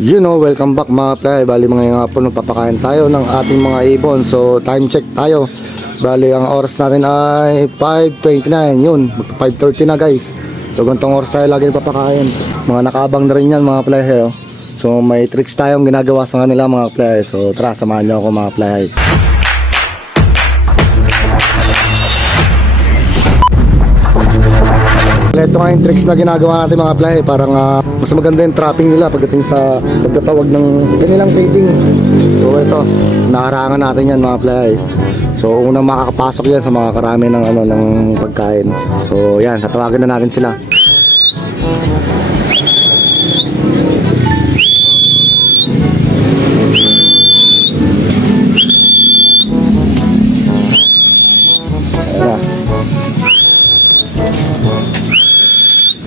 Welcome back mga play. Bali mga po nagpapakain tayo ng ating mga ibon. So time check tayo. Bali ang oras natin ay 5:29. Yun, 5:30 na guys. So ganitong oras tayo lagi nagpapakain. Mga nakaabang na rin yan mga play. So may tricks tayong ginagawa sa kanila mga play. So tara, samahan nyo ako mga play. Ito nga yung tricks na ginagawa natin mga play. Parang mas maganda yung trapping nila pagdating sa pagtatawag ng kanilang feeding. So ito, nakarangan natin yan mga play. So unang makakapasok yan sa mga karami ng, ng pagkain. So yan, tatawagan na natin sila.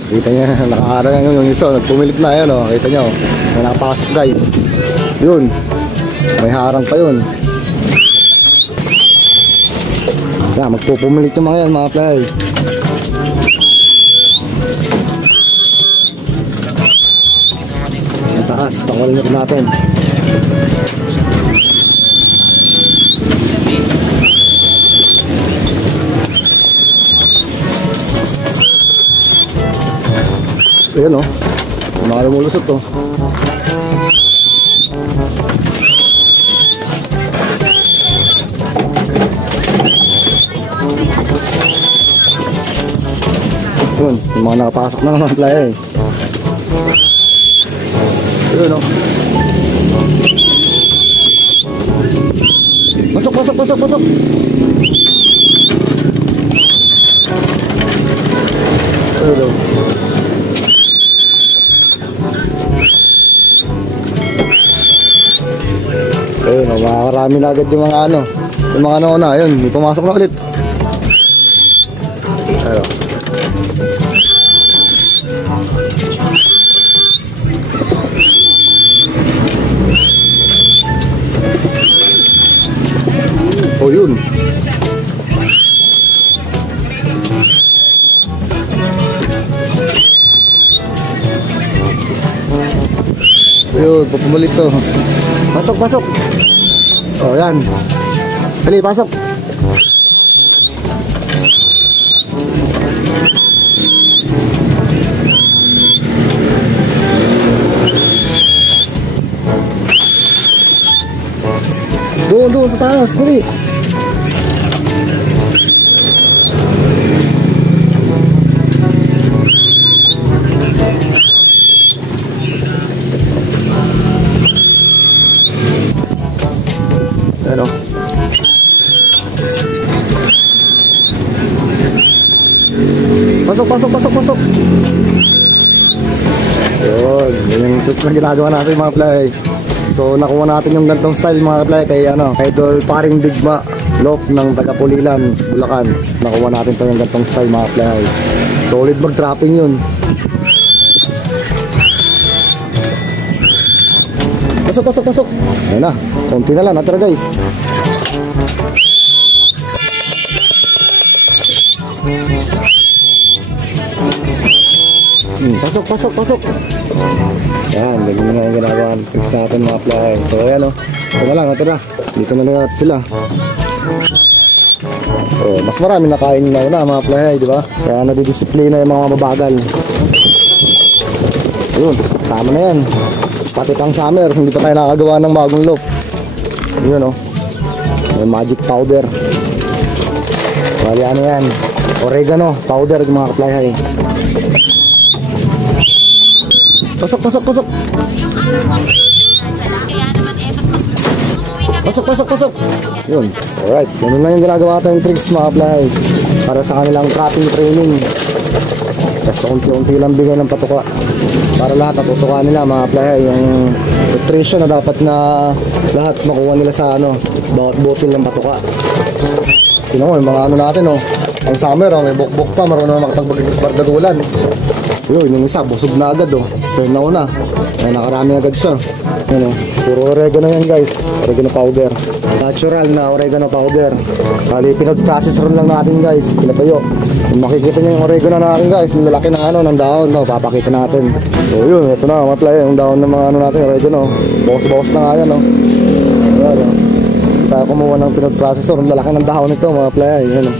Kita niya, nakaharang yung iso, nagpumilit na yan, kita nyo, may nakapasok guys. Yun, may harang pa yun. Yan, magpupumilit yung mga yan mga play. Ang taas, pangwalin natin. Ayan mga lumulusot to. Yun, yung mga nakapasok na mga playa Yun Pasok, pasok, pasok, pasok. Ayun Ayun, makakarami na agad yung mga yung mga na, yun, may pumasok na ulit. Ayun. Oh, yun. Ayun, pupumalit to. Pasok, pasok. Oh, yan. Dali, pasok. Doon sa taas, dali. Pasok, pasok, pasok, pasok. Yun, yun yung tricks na ginagawa natin mga play. So nakuha natin yung gantong style mga play kay Idol Paring Digma Lop ng Tagapulilan, Bulacan. Nakuha natin to yung gantong style mga play. Solid mag-trapping yun. Pasok, pasok, pasok. Ayan na, konti na lang, natira guys. Pasok, pasok, pasok. Ayan, ganyan na yung ginagawa ng tricks natin mga play. So ayan isa na lang, natira. Dito na lang sila. So mas marami nakain na mga play, di ba? Kaya nadidisiplina yung mga mabagal. Ayun, sama na yan. Pati pang summer, hindi pa tayo nakagawa ng bagong loop. Yun may magic powder. Bali yan, oregano powder mga play. Pasok, pasok, pasok. Pasok, pasok, pasok. Yun. Alright. Ganun lang yung ginagawa tayong tricks mga play. Para sa kanilang trapping training. Tapos unti-unti lang bigay ng patuka. Para lahat natutuka nila mga play. Yung nutrition na dapat na lahat makuha nila sa bawat botil ng patuka. Yung mga natin ang summer may bukbok pa. Marunong na makapagbardagulan. Yun, yung isa, busog na agad Pero nauna, nakarami agad siya. Ano, puro oregano yan guys, oregano powder. Natural na oregano powder. Bali, pinag-process rin lang natin guys, pinatuyo. Kung makikita nyo yung oregano natin guys, nilalaki ng ano, ng dahon, no, papakita natin. So yun, ito na, mga playa, yung dahon ng mga ano natin, oregano. Bawas-bawas na nga yan, no. Ayan, no. Tayo kumuha ng pinag-processor, ang lalaki ng dahon nito, mga playa, yun, no.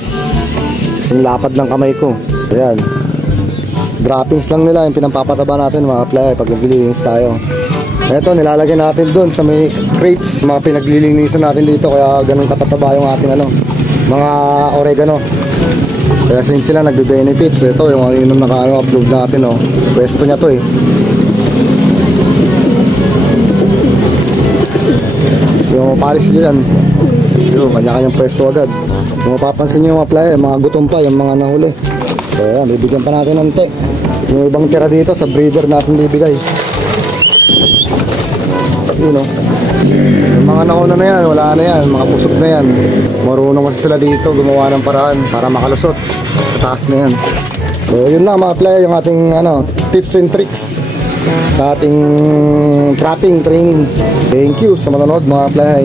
Kasing lapad ng kamay ko. Ayan. Droppings lang nila, yung pinampapataba natin, mga playa, pag naglilinis tayo. Ito, nilalagay natin dun sa may crates, mga pinaglilinisan natin dito, kaya ganun katataba yung ating ano, mga oregano. Kaya since sila nagbe-benefits, ito yung naka-upload natin, oh. Pwesto niya to eh. Yung mapalis nyo yan, yung kanya-kanyang pwesto agad. Kung mapapansin nyo yung mga playa, mga gutom pa, yung mga nahuli. So yan, bibigyan pa natin ng te. Yung ibang tira dito sa breeder natin bibigay. Yun, no? Yung mga nauna na yan, wala na yan, mga pusok na yan. Marunong kasi sila dito gumawa ng paraan para makalusot sa taas na yan. So yun lang mga playa, yung ating ano, tips and tricks sa ating trapping training. Thank you sa manonood mga playa.